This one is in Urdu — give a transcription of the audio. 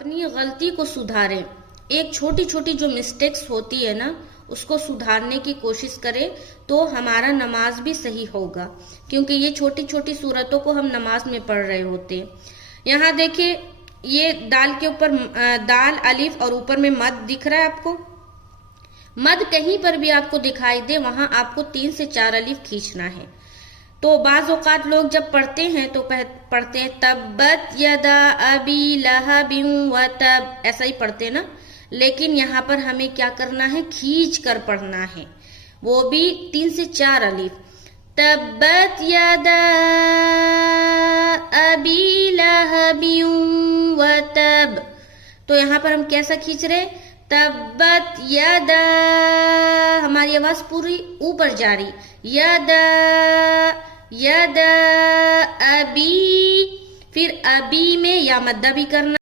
اپنی غلطی کو سدھاریں. ایک چھوٹی چھوٹی جو مسٹیکس ہوتی ہے نا اس کو سدھارنے کی کوشش کریں تو ہمارا نماز بھی صحیح ہوگا، کیونکہ یہ چھوٹی چھوٹی صورتوں کو ہم نماز میں پڑھ رہے ہوتے ہیں. یہاں دیکھیں یہ دال کے اوپر دال الف اور اوپر میں مد دکھ رہا ہے آپ کو. مد کہیں پر بھی آپ کو دکھائی دے وہاں آپ کو 3 سے 4 الف کھینچنا ہے. تو بعض اوقات لوگ جب پڑھتے ہیں تو پڑھتے ہیں تبت یدا ابی لہب وتب، ایسا ہی پڑھتے ہیں نا. لیکن یہاں پر ہمیں کیا کرنا ہے، کھینچ کر پڑھنا ہے، وہ بھی 3 سے 4 الف. تبت یدا ابی لہب وتب. تو یہاں پر ہم کیسا کھینچ رہے، تبت یدا، ہماری آواز پوری اوپر جا رہی، یدا یدا ابی، پھر ابی میں یا مدہ بھی کرنا